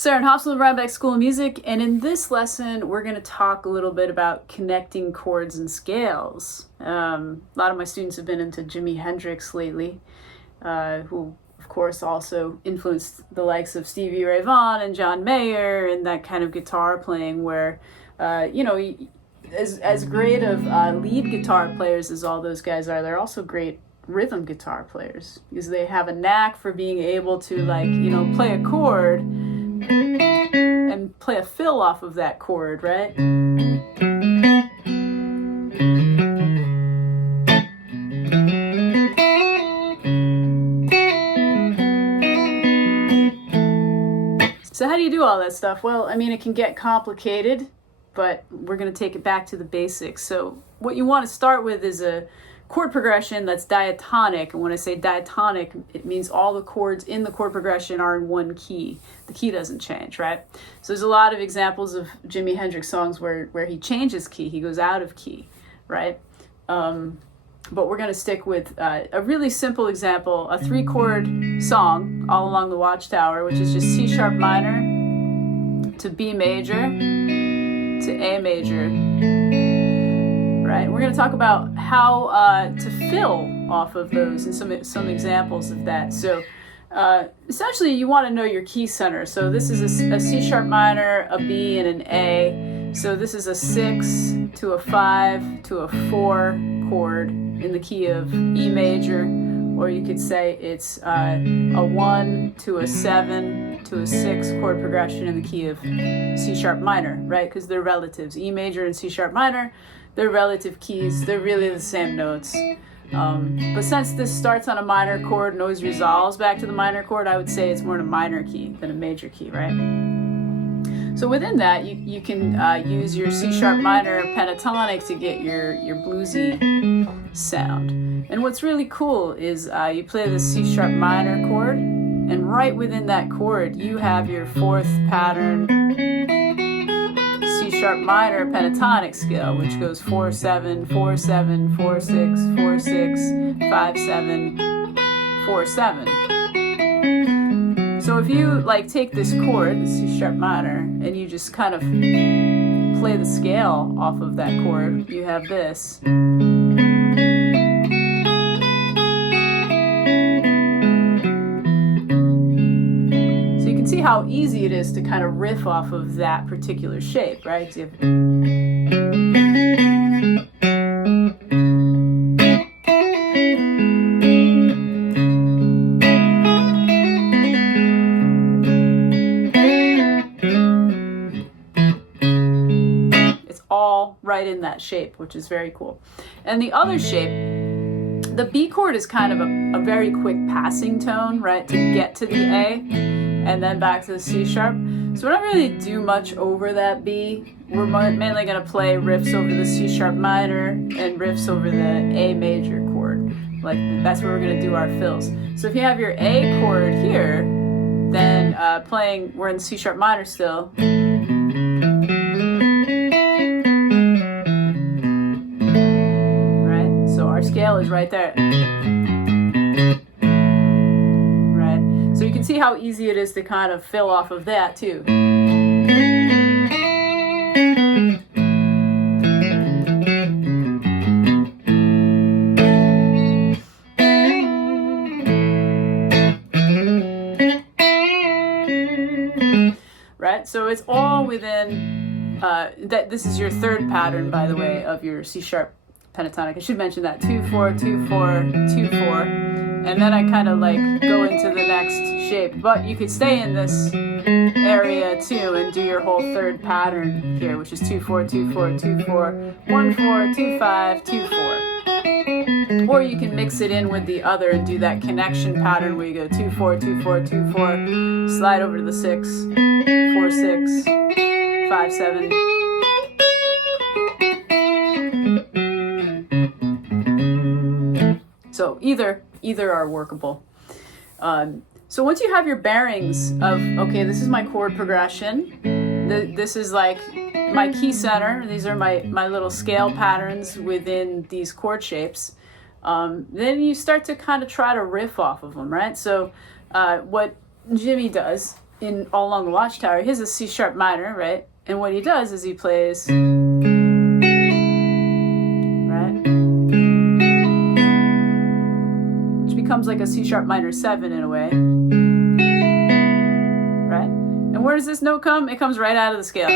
Sarah Hobson with Rhinebeck School of Music, and in this lesson we're going to talk a little bit about connecting chords and scales. A lot of my students have been into Jimi Hendrix lately, who of course also influenced the likes of Stevie Ray Vaughn and John Mayer and that kind of guitar playing where, as great of lead guitar players as all those guys are, they're also great rhythm guitar players because they have a knack for being able to play a chord and play a fill off of that chord, right? So how do you do all that stuff? Well, I mean, it can get complicated, but we're going to take it back to the basics. So what you want to start with is a chord progression that's diatonic, and when I say diatonic, it means all the chords in the chord progression are in one key. The key doesn't change, right? So there's a lot of examples of Jimi Hendrix songs where he changes key, he goes out of key, right? But we're going to stick with a really simple example, a 3-chord song, All Along the Watchtower, which is just C sharp minor to B major to A major. Right? We're going to talk about how to fill off of those and some examples of that. So essentially you want to know your key center. So this is a C sharp minor, a B, and an A. So this is a 6 to a 5 to a 4 chord in the key of E major, or you could say it's a 1 to a 7 to a 6 chord progression in the key of C sharp minor, right? Because they're relatives. E major and C sharp minor, they're relative keys. They're really the same notes. But since this starts on a minor chord and always resolves back to the minor chord, I would say it's more in a minor key than a major key, right? So within that, you can use your C sharp minor pentatonic to get your bluesy sound. And what's really cool is you play the C sharp minor chord, and right within that chord, you have your 4th pattern C sharp minor pentatonic scale, which goes 4-7, 4-7, 4-6, 4-6, 5-7, 4-7. So if you take this chord, the C sharp minor, and you just kind of play the scale off of that chord, you have this. See how easy it is to kind of riff off of that particular shape, right? So it's all right in that shape, which is very cool. And the other shape, the B chord, is kind of a very quick passing tone, right, to get to the A and then back to the C sharp. So we don't really do much over that B. We're mainly going to play riffs over the C sharp minor and riffs over the A major chord. That's where we're going to do our fills. So if you have your A chord here, then we're in C sharp minor still. Right? So our scale is right there. So you can see how easy it is to kind of fill off of that too. Right? So it's all within that. This is your 3rd pattern, by the way, of your C sharp pentatonic. I should mention that 2-4, 2-4, 2-4. And then I kind of go into the next shape. But you could stay in this area too and do your whole 3rd pattern here, which is 2-4, 2-4, 2-4, 1-4, 2-5, 2-4. Or you can mix it in with the other and do that connection pattern where you go 2-4, 2-4, 2-4, slide over to the 6, 4-6, 5-7. So either are workable. So once you have your bearings of, okay, this is my chord progression, this is my key center, these are my little scale patterns within these chord shapes, then you start to kind of try to riff off of them, right? So what Jimi does in All Along the Watchtower, here's a C sharp minor, right? And what he does is he plays, right? Which becomes like a C sharp minor 7 in a way, right? And where does this note come? It comes right out of the scale,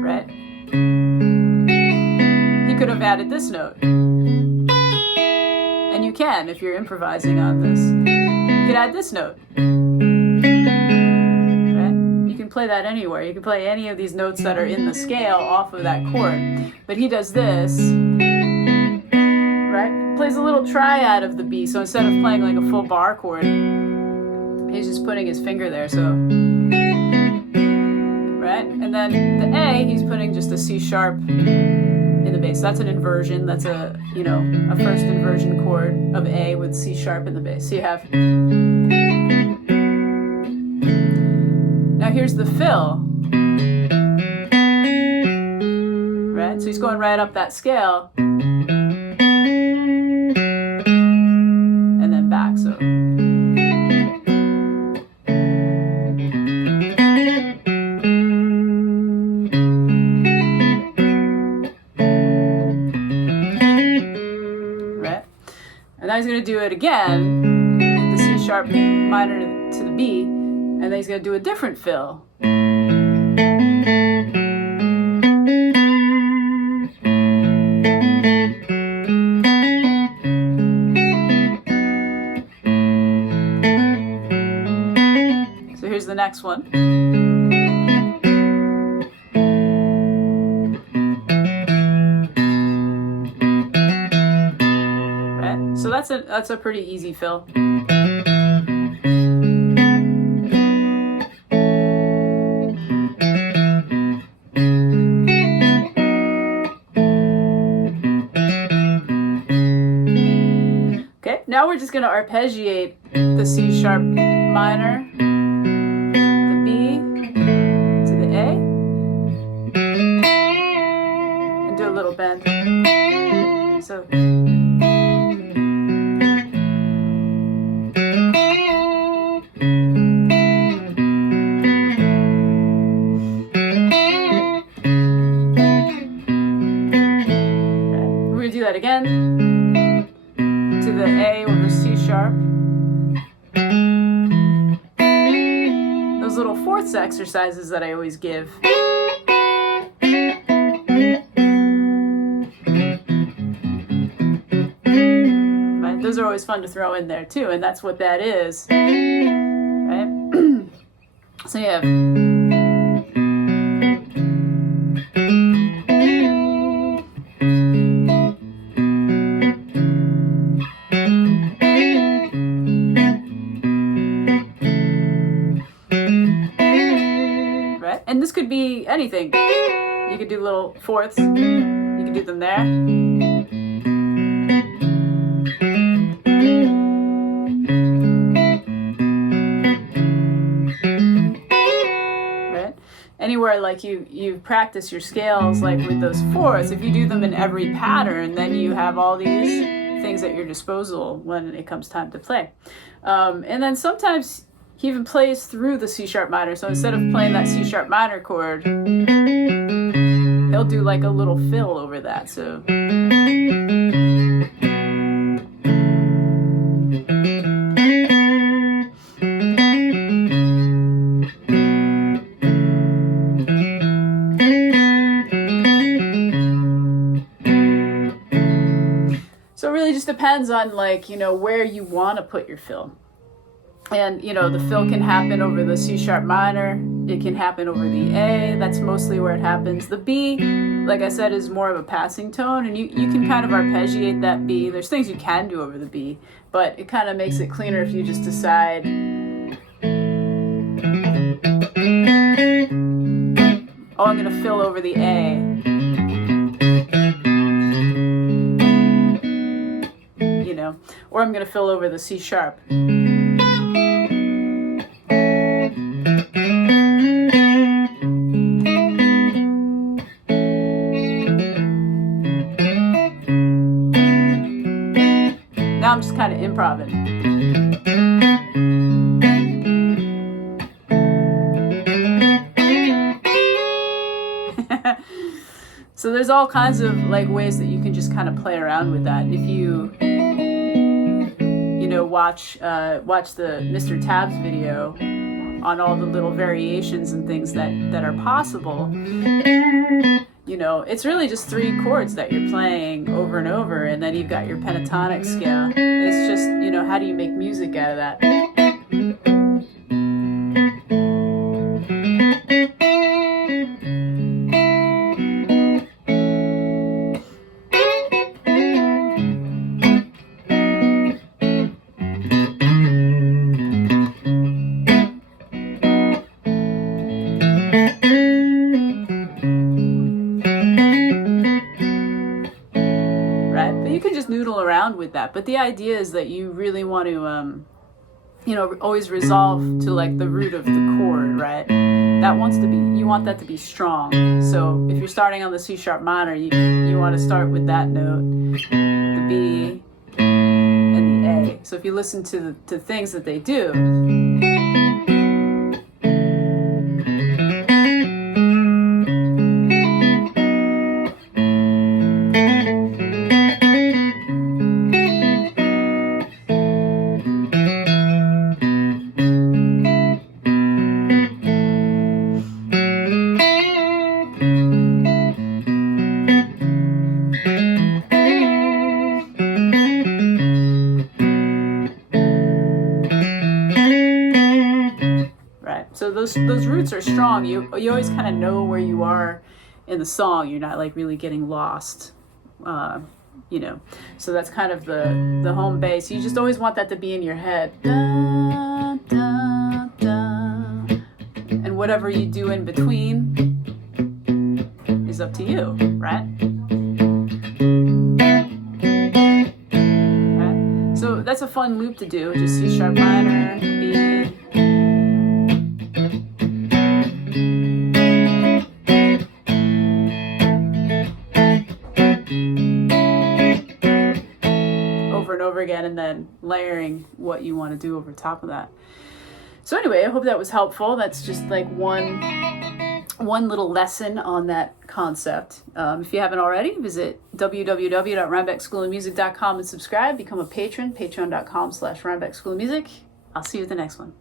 right? He could have added this note. And you can if you're improvising on this. You could add this note. Right? You can play that anywhere. You can play any of these notes that are in the scale off of that chord. But he does this, right? Plays a little triad of the B. So instead of playing like a full bar chord, he's just putting his finger there. So, right? And then the A, he's putting just a C sharp in the bass. That's an inversion. That's a, you know, a first inversion chord of A with C sharp in the bass. So you have. Now here's the fill. Right? So he's going right up that scale. And then back. So. Now he's going to do it again, the C sharp minor to the B, and then he's going to do a different fill. So here's the next one. So that's a pretty easy fill. Okay, now we're just going to arpeggiate the C sharp minor, the B to the A, and do a little bend. So. Do that again to the A over C sharp. Those little fourths exercises that I always give. Right? Those are always fun to throw in there too, and that's what that is. Right? So you have. And this could be anything. You could do little fourths. You could do them there. Right? Anywhere like you practice your scales like with those fourths, if you do them in every pattern, then you have all these things at your disposal when it comes time to play. And then sometimes he even plays through the C sharp minor. So instead of playing that C sharp minor chord, he'll do like a little fill over that. So. So it really just depends on like, you know, where you want to put your fill. And, you know, the fill can happen over the C sharp minor. It can happen over the A. That's mostly where it happens. The B, like I said, is more of a passing tone. And you can kind of arpeggiate that B. There's things you can do over the B. But it kind of makes it cleaner if you just decide, oh, I'm going to fill over the A. You know, or I'm going to fill over the C sharp. Now I'm just kind of improvising. So there's all kinds of like ways that you can just kind of play around with that. And if you watch the Mr. Tabs video on all the little variations and things that are possible, it's really just 3 chords that you're playing over and over, and then you've got your pentatonic scale. It's just, how do you make music out of that? Noodle around with that, but the idea is that you really want to always resolve to like the root of the chord, right? You want that to be strong. So if you're starting on the C sharp minor, you want to start with that note, the B and the A. So if you listen to things that they do, so those roots are strong. You always kind of know where you are in the song. You're not like really getting lost, So that's kind of the home base. You just always want that to be in your head. Da, da, da. And whatever you do in between is up to you, right? So that's a fun loop to do. Just C sharp minor, B. Over again, and then layering what you want to do over top of that. So anyway, I hope that was helpful. That's just like one little lesson on that concept. If you haven't already, visit www.rhinebeckschoolofmusic.com and subscribe. Become a patron, patreon.com/rhinebeckschoolofmusic. I'll see you at the next one.